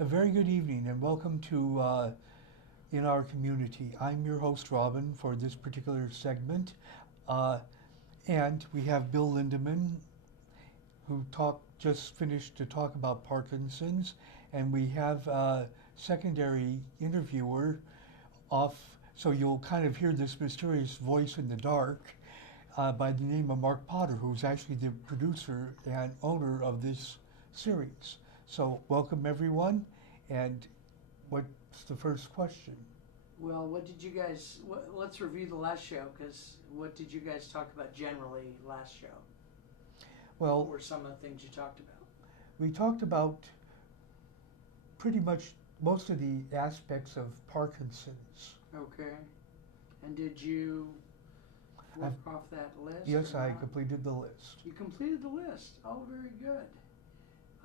A very good evening and welcome to In Our Community. I'm your host, Robin, for this particular segment. Uh, and we have Bill Lindemann, who just finished to talk about Parkinson's. And we have a secondary interviewer off, so you'll kind of hear this mysterious voice in the dark by the name of Mark Potter, who's actually the producer and owner of this series. So, welcome everyone. And what's the first question? Well, let's review the last show, because what did you guys talk about generally last show? Well, What were some of the things you talked about? we talked about pretty much most of the aspects of Parkinson's. Okay. And did you work off that list? Yes, or I not? completed the list. You completed the list. Oh, very good.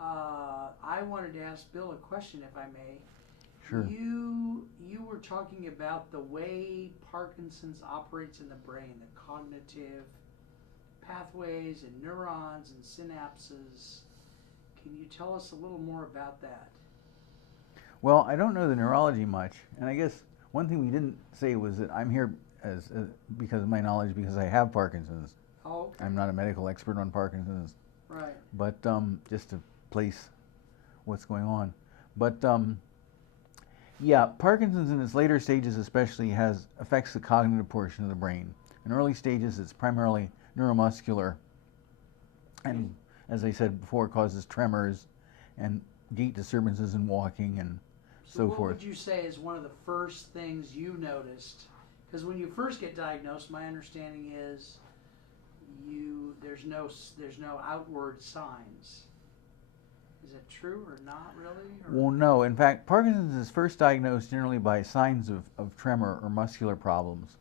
I wanted to ask Bill a question, if I may. Sure. You were talking about the way Parkinson's operates in the brain, the cognitive pathways and neurons and synapses. Can you tell us a little more about that? Well, I don't know the neurology much, and I guess one thing we didn't say was that I'm here because of my knowledge, because I have Parkinson's. Oh, okay. I'm not a medical expert on Parkinson's, Right. but just to place what's going on. But yeah, Parkinson's in its later stages especially affects the cognitive portion of the brain. In early stages, it's primarily neuromuscular, and as I said before, it causes tremors and gait disturbances in walking and so what forth. would you say is one of the first things you noticed? Because when you first get diagnosed, my understanding is there's no outward signs. Is it true or not really? Or? Well, no. In fact, Parkinson's is first diagnosed generally by signs of tremor or muscular problems.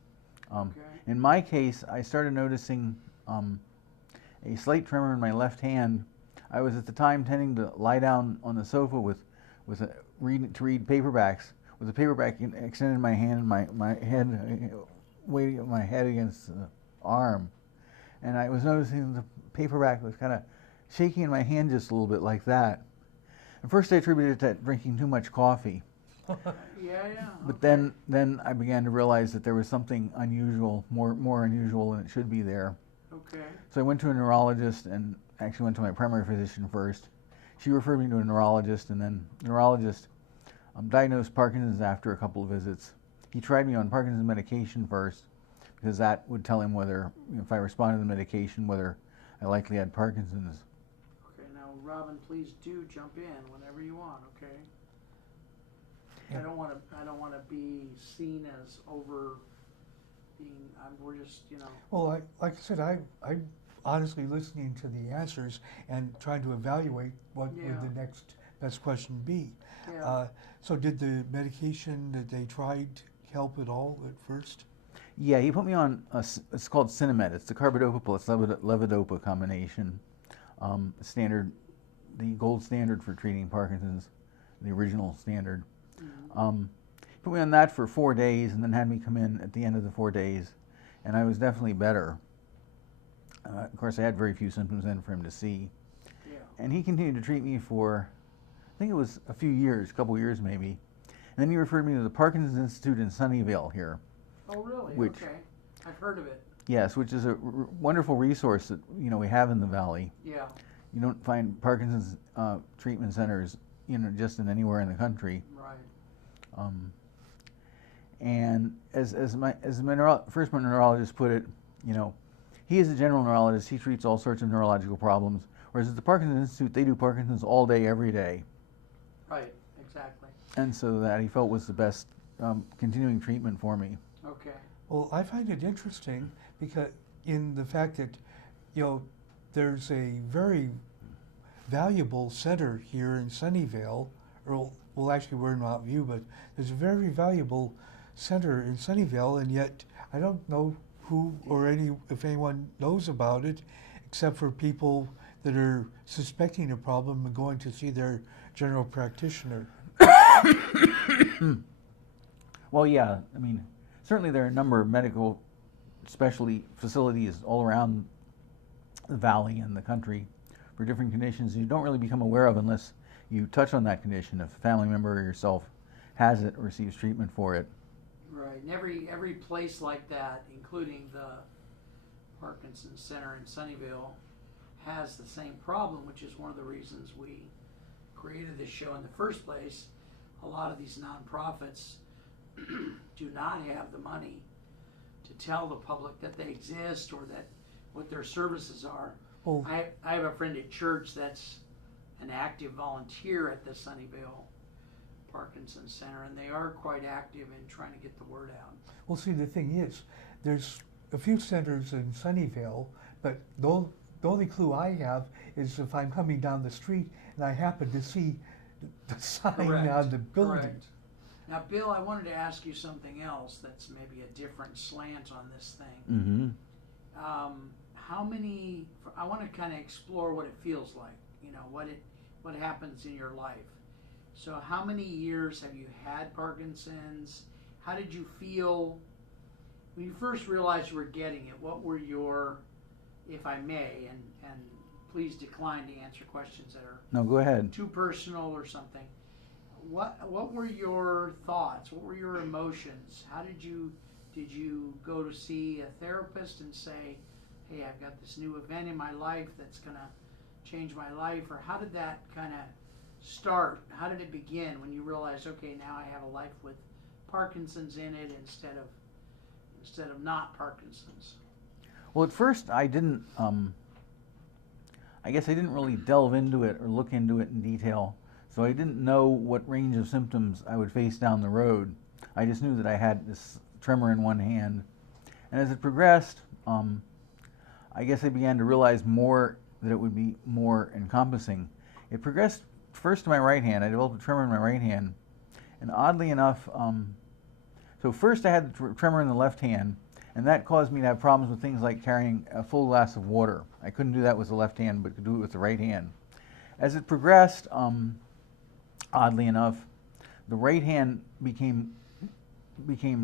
Okay. In my case, I started noticing a slight tremor in my left hand. I was at the time tending to lie down on the sofa to read paperbacks, with a paperback extended in my hand, my head weighting my head against the arm, and I was noticing the paperback was kind of shaking in my hand just a little bit like that. At first, I attributed it to drinking too much coffee. Yeah. But Okay. then I began to realize that there was something unusual, more unusual than it should be there. Okay. So I went to a neurologist, and actually went to my primary physician first. She referred me to a neurologist, and then the neurologist diagnosed Parkinson's after a couple of visits. He tried me on Parkinson's medication first, because that would tell him whether, if I responded to the medication, whether I likely had Parkinson's. Okay. Now, Robin, please do jump in whenever you want. Okay. Yeah. I don't want to be seen as over being. We're just, Well, like I said, I'm honestly listening to the answers and trying to evaluate what Yeah. would the next best question be. Yeah. So did the medication that they tried help at all at first? Yeah, he put me on, it's called Cinemed. It's the carbidopa plus levodopa combination. The gold standard for treating Parkinson's, the original standard. Mm-hmm. He put me on that for 4 days, and then had me come in at the end of the 4 days, and I was definitely better. Of course, I had very few symptoms then for him to see. Yeah. And he continued to treat me for, I think it was a few years, a couple of years maybe. And then he referred me to the Parkinson's Institute in Sunnyvale here. Oh, really? Which- Okay. I've heard of it. Yes, which is a wonderful resource that we have in the valley. Yeah. You don't find Parkinson's treatment centers, just in anywhere in the country. Right. And as my first neurologist put it, he is a general neurologist. He treats all sorts of neurological problems. Whereas at the Parkinson's Institute, they do Parkinson's all day, every day. Right. Exactly. And so that he felt was the best continuing treatment for me. Okay. Well, I find it interesting because in the fact that, there's a very valuable center here in Sunnyvale, or well, actually we're in Mount View, but there's a very valuable center in Sunnyvale, and yet I don't know who or if anyone knows about it, except for people that are suspecting a problem and going to see their general practitioner. Well, yeah, certainly there are a number of medical specialty facilities all around the valley and the country for different conditions you don't really become aware of unless you touch on that condition if a family member or yourself has it or receives treatment for it. Right, and every place like that, including the Parkinson's Center in Sunnyvale, has the same problem, which is one of the reasons we created this show in the first place. A lot of these nonprofits do not have the money to tell the public that they exist or that what their services are. Well, I have a friend at church that's an active volunteer at the Sunnyvale Parkinson's Center, and they are quite active in trying to get the word out. well, see, the thing is, there's a few centers in Sunnyvale, but the only clue I have is if I'm coming down the street and I happen to see the sign Correct. on the building. Correct. Now, Bill, I wanted to ask you something else that's maybe a different slant on this thing. Mm-hmm. How many? I want to kind of explore what it feels like. You know, what happens in your life. So, how many years have you had Parkinson's? How did you feel when you first realized you were getting it? What were your, if I may, and please decline to answer questions that are No, go ahead. too personal or something. What were your thoughts? What were your emotions? How did you go to see a therapist and say, hey, I've got this new event in my life that's going to change my life? Or how did that kind of start? How did it begin when you realized, okay, now I have a life with Parkinson's in it instead of not Parkinson's? Well, at first I didn't, I guess I didn't really delve into it or look into it in detail. So I didn't know what range of symptoms I would face down the road. I just knew that I had this tremor in one hand. And as it progressed, I guess I began to realize more that it would be more encompassing. It progressed first to my right hand. I developed a tremor in my right hand. And oddly enough, so first I had the tremor in the left hand, and that caused me to have problems with things like carrying a full glass of water. I couldn't do that with the left hand, but could do it with the right hand. As it progressed, oddly enough, the right hand became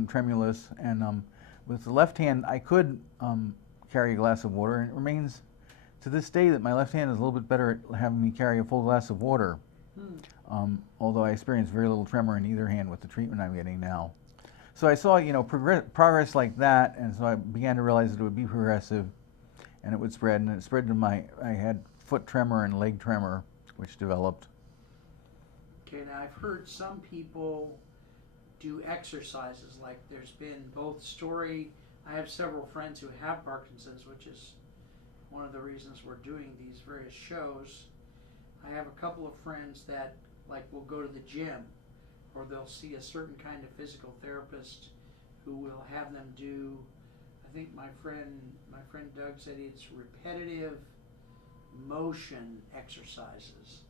tremulous, and with the left hand I could carry a glass of water, and it remains to this day that my left hand is a little bit better at having me carry a full glass of water, although I experience very little tremor in either hand with the treatment I'm getting now. So I saw, progress like that, and so I began to realize that it would be progressive, and it would spread, and it spread to I had foot tremor and leg tremor, which developed. Okay, now I've heard some people do exercises, like there's been both story. I have several friends who have Parkinson's, which is one of the reasons we're doing these various shows. I have a couple of friends that will go to the gym, or they'll see a certain kind of physical therapist who will have them do, I think my friend Doug said it's repetitive motion exercises.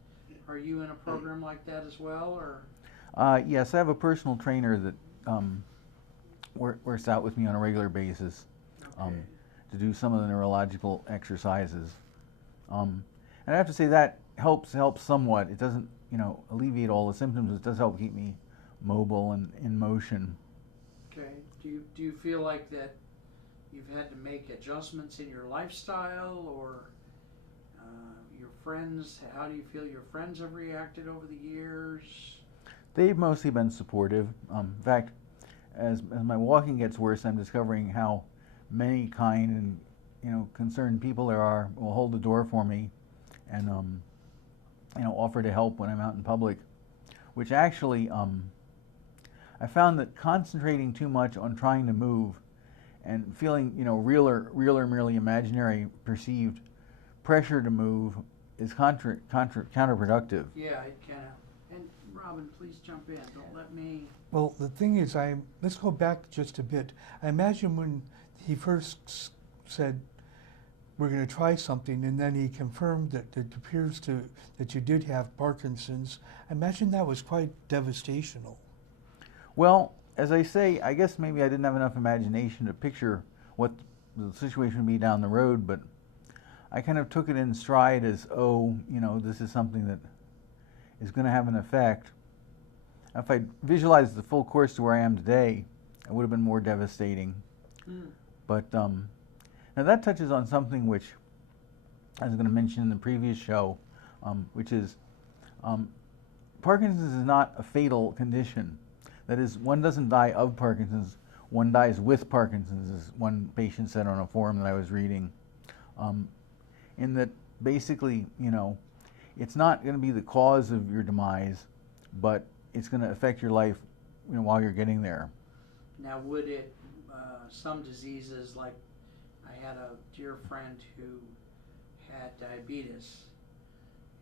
Are you in a program like that as well, or? Yes, I have a personal trainer that works out with me on a regular basis to do some of the neurological exercises. And I have to say that helps somewhat. It doesn't, alleviate all the symptoms. It does help keep me mobile and in motion. Okay. Do you feel like that you've had to make adjustments in your lifestyle, or your friends? How do you feel your friends have reacted over the years? They've mostly been supportive. In fact, as my walking gets worse, I'm discovering how many kind and concerned people there are who will hold the door for me and offer to help when I'm out in public. Which actually, I found that concentrating too much on trying to move and feeling real or merely imaginary perceived pressure to move is counterproductive. Yeah, it can. And Robin, please jump in. Don't let me. Well, the thing is, let's go back just a bit. I imagine when he first said, we're going to try something, and then he confirmed that it appears that you did have Parkinson's, I imagine that was quite devastational. Well, as I say, I guess maybe I didn't have enough imagination to picture what the situation would be down the road, but I kind of took it in stride as, this is something that is going to have an effect. If I visualized the full course to where I am today, it would have been more devastating. But now that touches on something which I was going to mention in the previous show, which is Parkinson's is not a fatal condition. That is, one doesn't die of Parkinson's, one dies with Parkinson's, as one patient said on a forum that I was reading. In that basically, it's not going to be the cause of your demise, but it's going to affect your life, while you're getting there. Now, would it, some diseases, like I had a dear friend who had diabetes,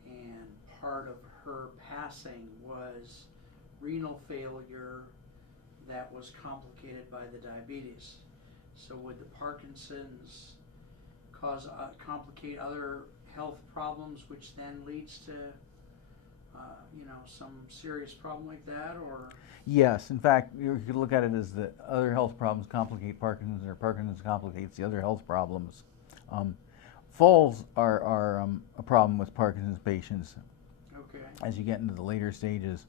and part of her passing was renal failure that was complicated by the diabetes. So would the Parkinson's complicate other health problems, which then leads to some serious problem like that? Or Yes, in fact, you could look at it as the other health problems complicate Parkinson's, or Parkinson's complicates the other health problems. Falls are a problem with Parkinson's patients. Okay. As you get into the later stages.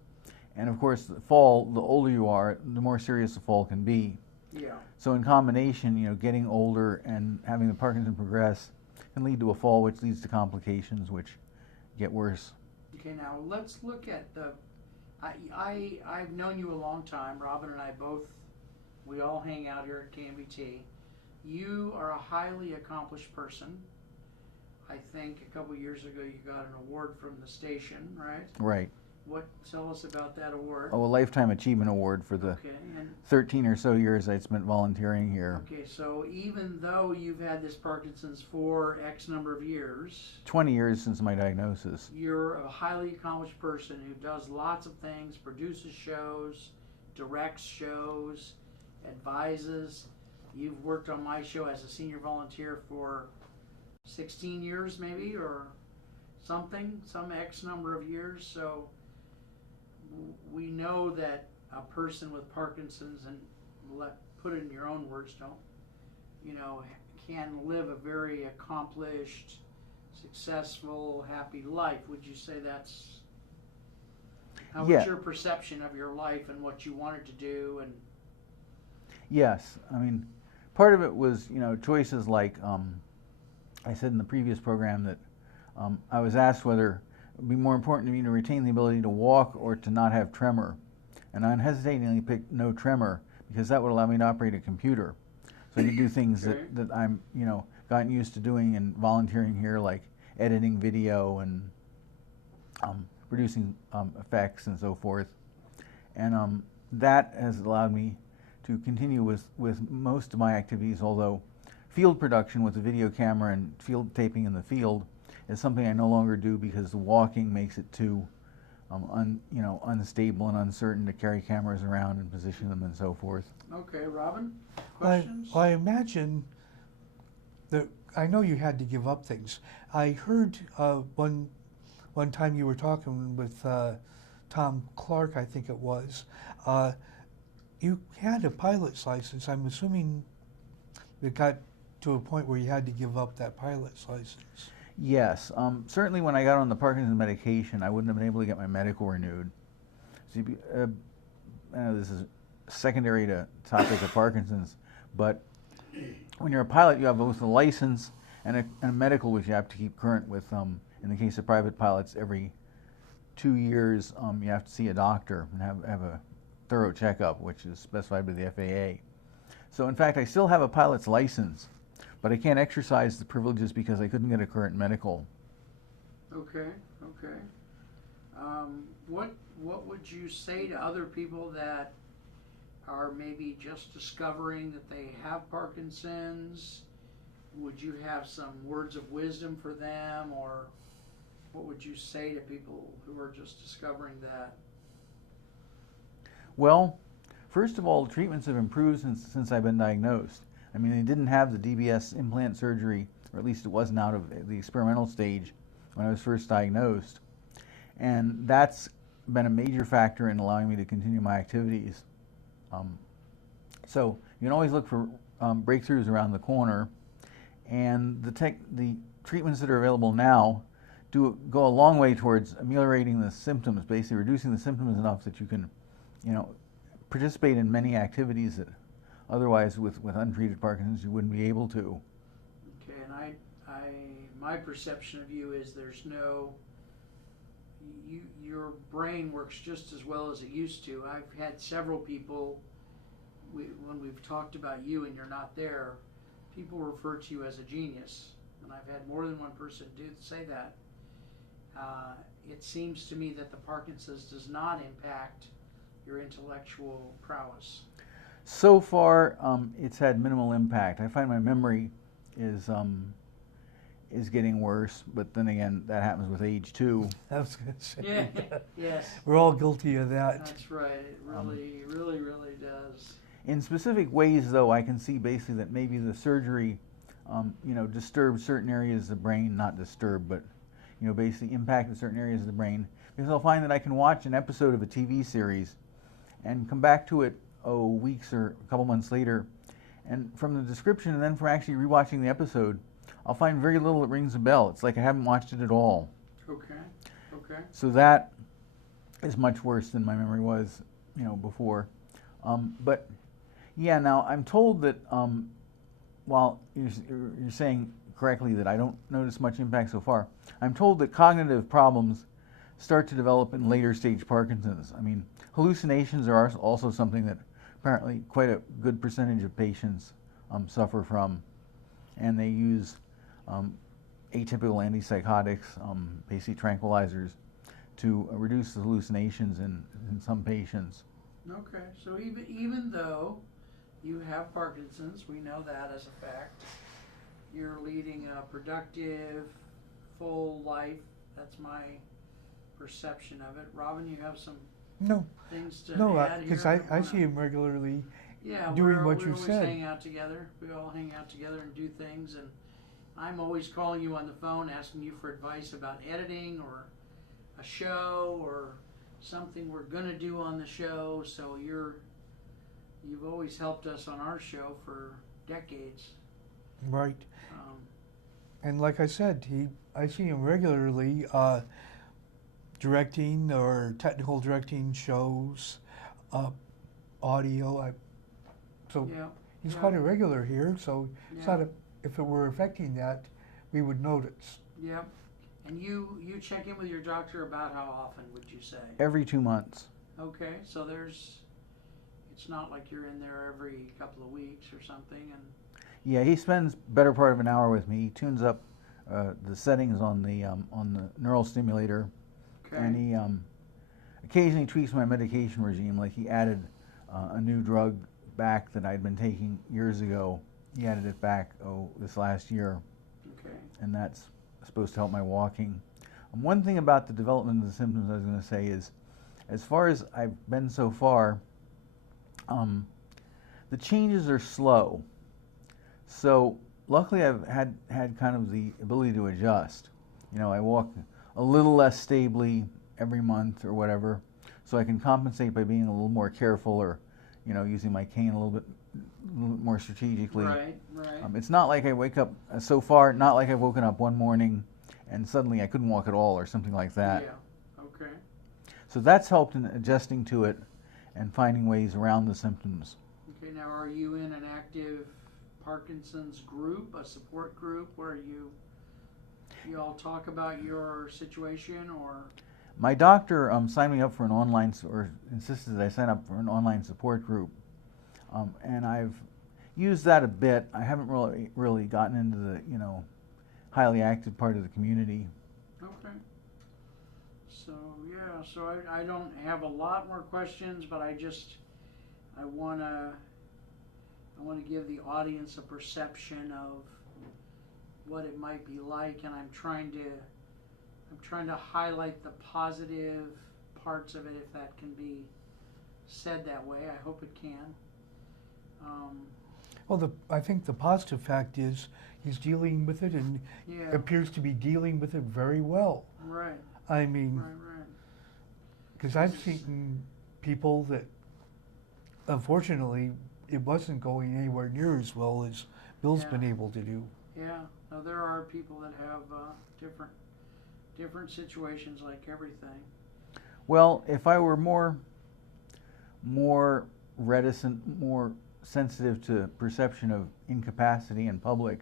And of course, the fall, the older you are, the more serious the fall can be. Yeah. So in combination, getting older and having the Parkinson progress can lead to a fall, which leads to complications, which get worse. Okay, now let's look at I've known you a long time. Robin and I both, we all hang out here at KMBT. You are a highly accomplished person. I think a couple years ago you got an award from the station, right? Right. Tell us about that award. Oh, a Lifetime Achievement Award for the Okay, and 13 or so years I'd spent volunteering here. okay, so even though you've had this Parkinson's for X number of years, 20 years since my diagnosis. you're a highly accomplished person who does lots of things, produces shows, directs shows, advises. You've worked on my show as a senior volunteer for 16 years maybe, or something, some X number of years. So we know that a person with Parkinson's, and put it in your own words, can live a very accomplished, successful, happy life. Would you say that's how Yeah. was your perception of your life and what you wanted to do? And Yes, I mean, part of it was, choices like, I said in the previous program that I was asked whether it would be more important to me to retain the ability to walk or to not have tremor. And I unhesitatingly picked no tremor because that would allow me to operate a computer. So I could do things Okay. that I'm, gotten used to doing and volunteering here, like editing video and producing effects and so forth. And that has allowed me to continue with most of my activities, although field production with the video camera and field taping in the field is something I no longer do because the walking makes it too unstable and uncertain to carry cameras around and position them and so forth. okay, Robin, questions? I imagine that I know you had to give up things. I heard one time you were talking with Tom Clark, I think it was. You had a pilot's license. I'm assuming it got to a point where you had to give up that pilot's license. Yes, certainly when I got on the Parkinson's medication, I wouldn't have been able to get my medical renewed. So I know this is secondary to topic of Parkinson's, but when you're a pilot, you have both a license and a medical, which you have to keep current with. In the case of private pilots, every 2 years, you have to see a doctor and have a thorough checkup, which is specified by the FAA. So in fact, I still have a pilot's license, but I can't exercise the privileges because I couldn't get a current medical. Okay. What would you say to other people that are maybe just discovering that they have Parkinson's? Would you have some words of wisdom for them, or what would you say to people who are just discovering that? Well, first of all, treatments have improved since I've been diagnosed. I mean, they didn't have the DBS implant surgery, or at least it wasn't out of the experimental stage when I was first diagnosed. And that's been a major factor in allowing me to continue my activities. So you can always look for breakthroughs around the corner, and the treatments that are available now go a long way towards ameliorating the symptoms, basically reducing the symptoms enough that you can, participate in many activities that otherwise with untreated Parkinson's you wouldn't be able to. Okay, and my perception of you is your brain works just as well as it used to. I've had several people, when we've talked about you and you're not there, people refer to you as a genius, and I've had more than one person say that. It seems to me that the Parkinson's does not impact your intellectual prowess. So far, it's had minimal impact. I find my memory is getting worse, but then again, that happens with age too. I was going to say. Yeah. Yes. We're all guilty of that. That's right. It really does. In specific ways, though, I can see basically that maybe the surgery, disturbed certain areas of the brain, not disturbed, but, basically impacted certain areas of the brain. Because I'll find that I can watch an episode of a TV series and come back to it, weeks or a couple months later, and from the description and then from actually rewatching the episode, I'll find very little that rings a bell. It's like I haven't watched it at all. Okay. So that is much worse than my memory was, before. But yeah, now I'm told that while you're saying correctly that I don't notice much impact so far, I'm told that cognitive problems start to develop in later stage Parkinson's. I mean, hallucinations are also something that apparently quite a good percentage of patients suffer from, and they use atypical antipsychotics, basically tranquilizers, to reduce the hallucinations in some patients. Okay, so even though you have Parkinson's, we know that as a fact, you're leading a productive, full life. That's my perception of it. Robin, you have some things to add here? Because I see him regularly doing what you said. We always hang out together. We all hang out together and do things, and I'm always calling you on the phone asking you for advice about editing or a show or something we're going to do on the show. So you've always helped us on our show for decades. Right. And like I said, I see him regularly directing or technical directing shows, audio. He's quite a regular here, so it's not if it were affecting that, we would notice. Yep. And you check in with your doctor about how often, would you say? Every 2 months. Okay, so it's not like you're in there every couple of weeks or something. And yeah, he spends better part of an hour with me. He tunes up the settings on the neural stimulator, and he occasionally tweaks my medication regime. Like he added a new drug back that I'd been taking years ago. He added it back this last year. Okay. And that's supposed to help my walking. One thing about the development of the symptoms I was going to say is, as far as I've been so far, the changes are slow. So luckily I've had kind of the ability to adjust. I walk a little less stably every month or whatever, so I can compensate by being a little more careful or, using my cane a little bit more strategically. Right. It's not like I wake up, so far, not like I've woken up one morning and suddenly I couldn't walk at all or something like that. Yeah, okay. So that's helped in adjusting to it and finding ways around the symptoms. Okay, now are you in an active Parkinson's group, a support group, where you all talk about your situation, or? My doctor signed me up for an online, or insisted that I sign up for an online support group, and I've used that a bit. I haven't really gotten into the highly active part of the community. Okay. So I don't have a lot more questions, but I want to give the audience a perception of what it might be like, and I'm trying to highlight the positive parts of it, if that can be said that way. I hope it can. Well, I think the positive fact is he's dealing with it and appears to be dealing with it very well. Right. I mean, Right. Because I've seen people that, unfortunately, it wasn't going anywhere near as well as Bill's been able to do. Yeah. Now, there are people that have different situations, like everything. Well, if I were more reticent, more sensitive to perception of incapacity in public,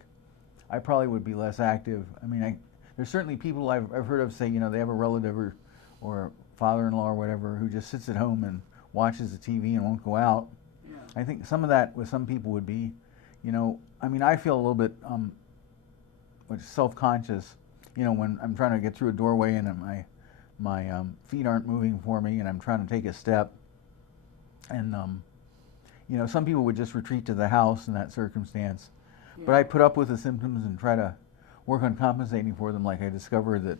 I probably would be less active. I mean, there's certainly people I've heard of say, they have a relative or father-in-law or whatever who just sits at home and watches the TV and won't go out. Yeah. I think some of that with some people would be, I mean, I feel a little bit self-conscious, when I'm trying to get through a doorway and my feet aren't moving for me and I'm trying to take a step. And, some people would just retreat to the house in that circumstance. Yeah. But I put up with the symptoms and try to work on compensating for them. Like I discovered that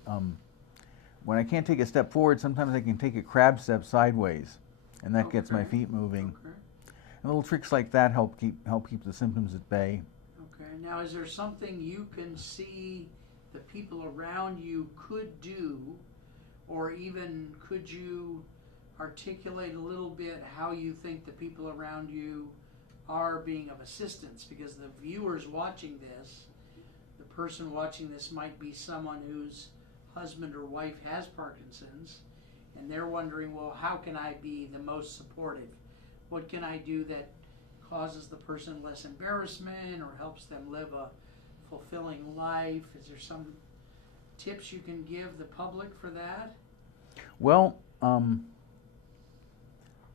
when I can't take a step forward, sometimes I can take a crab step sideways, and that gets my feet moving. Okay. And little tricks like that help keep the symptoms at bay. Okay. Now, is there something you can see the people around you could do, or even could you articulate a little bit how you think the people around you are being of assistance? Because the viewers watching this, the person watching this might be someone whose husband or wife has Parkinson's, and they're wondering, well, how can I be the most supportive? What can I do that causes the person less embarrassment or helps them live a fulfilling life? Is there some tips you can give the public for that? Well,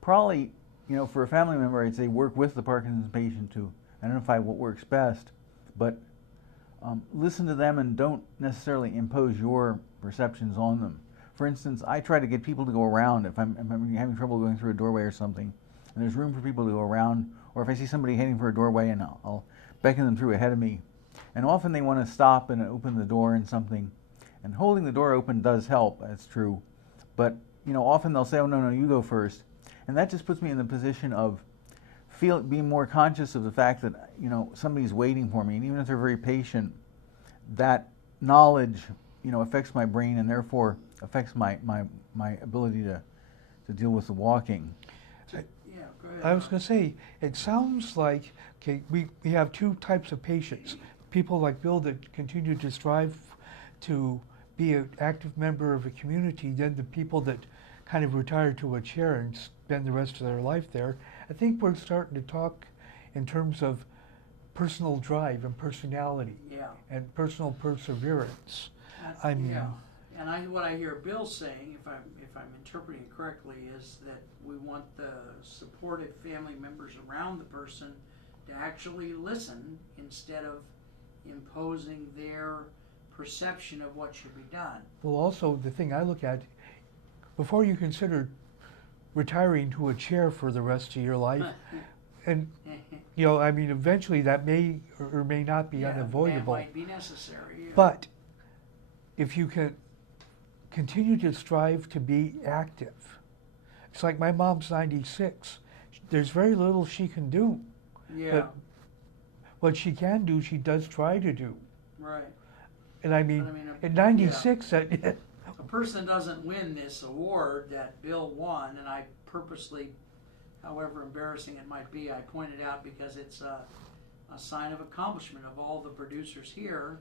probably, for a family member, I'd say work with the Parkinson's patient to identify what works best, but listen to them and don't necessarily impose your perceptions on them. For instance, I try to get people to go around if I'm having trouble going through a doorway or something, and there's room for people to go around, or if I see somebody heading for a doorway, and I'll beckon them through ahead of me. And often they want to stop and open the door and something, and holding the door open does help, that's true. But often they'll say, oh, no, you go first. And that just puts me in the position of being more conscious of the fact that, somebody's waiting for me. And even if they're very patient, that knowledge, affects my brain and therefore affects my ability to deal with the walking. Yeah, go ahead. I was going to say, it sounds like, we have two types of patients. People like Bill that continue to strive to be an active member of a community, then the people that kind of retire to a chair and spend the rest of their life there. I think we're starting to talk in terms of personal drive and personality, Yeah. and personal perseverance. Yeah. And what I hear Bill saying, if I'm interpreting correctly, is that we want the supportive family members around the person to actually listen instead of imposing their perception of what should be done. Well, also the thing I look at, before you consider retiring to a chair for the rest of your life, and eventually that may or may not be unavoidable. That might be necessary. Yeah. But if you can continue to strive to be active, it's like my mom's 96. There's very little she can do. Yeah. But what she can do, she does try to do. Right. And at 96, a person doesn't win this award that Bill won, and I purposely, however embarrassing it might be, I pointed out because it's a sign of accomplishment of all the producers here.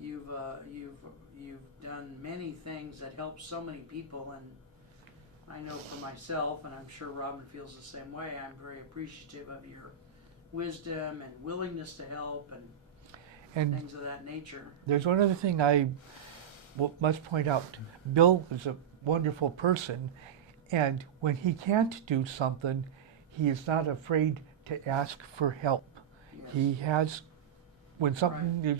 You've done many things that help so many people, and I know for myself, and I'm sure Robin feels the same way, I'm very appreciative of your wisdom and willingness to help and things of that nature. There's one other thing I must point out. Bill is a wonderful person, and when he can't do something, he is not afraid to ask for help. Yes. He has, when something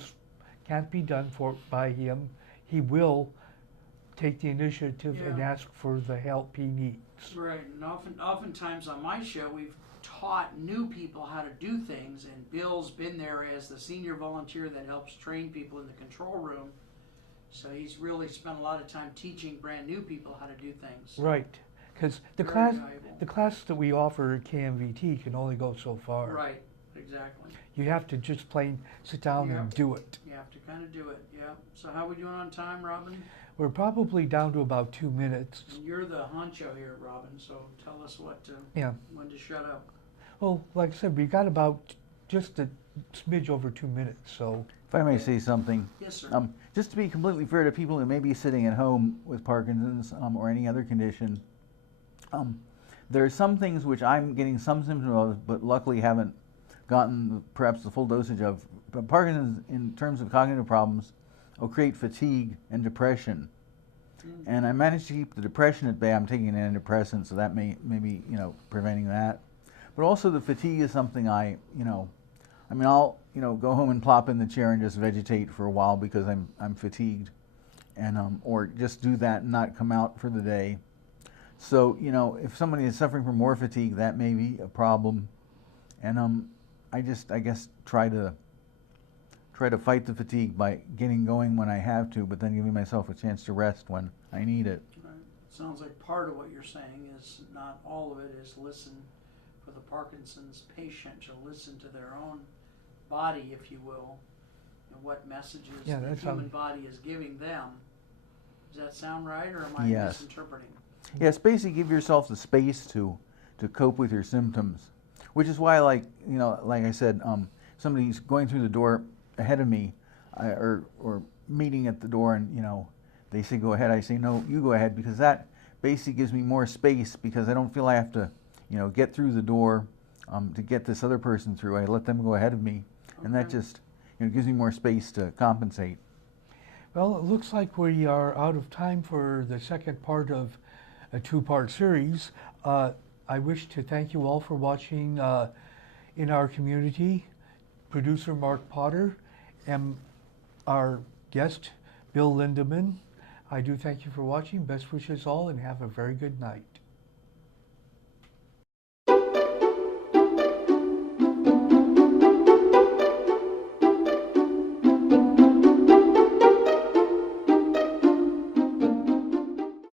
can't be done by him, he will take the initiative and ask for the help he needs. Right, and oftentimes on my show, we've taught new people how to do things, and Bill's been there as the senior volunteer that helps train people in the control room. So he's really spent a lot of time teaching brand new people how to do things. Right, because the class that we offer at KMVT can only go so far. Right, exactly. You have to just plain sit down and do it. You have to kind of do it, yeah. So how are we doing on time, Robin? We're probably down to about 2 minutes. And you're the honcho here, Robin, so tell us when to shut up. Well, like I said, we got about just a smidge over 2 minutes, so. If I may say something. Yes, sir. Just to be completely fair to people who may be sitting at home with Parkinson's or any other condition, there are some things which I'm getting some symptoms of, but luckily haven't gotten perhaps the full dosage of. But Parkinson's, in terms of cognitive problems, will create fatigue and depression. And I managed to keep the depression at bay. I'm taking an antidepressant, so that may be preventing that. But also the fatigue is something I mean, I'll go home and plop in the chair and just vegetate for a while because I'm fatigued, and or just do that and not come out for the day. So if somebody is suffering from more fatigue, that may be a problem, and I guess try to fight the fatigue by getting going when I have to, but then giving myself a chance to rest when I need it. Right. Sounds like part of what you're saying is not all of it is listen for the Parkinson's patient to listen to their own body, if you will, and what messages the human body is giving them. Does that sound right, or am I misinterpreting? Yes, basically give yourself the space to cope with your symptoms, which is why, like I said, somebody's going through the door ahead of me, or meeting at the door, and they say go ahead. I say no, you go ahead, because that basically gives me more space, because I don't feel I have to get through the door to get this other person through. I let them go ahead of me, and that just gives me more space to compensate. Well, it looks like we are out of time for the second part of a two-part series. I wish to thank you all for watching In Our Community. Producer Mark Potter and our guest Bill Lindemann. I do thank you for watching. Best wishes all, and have a very good night.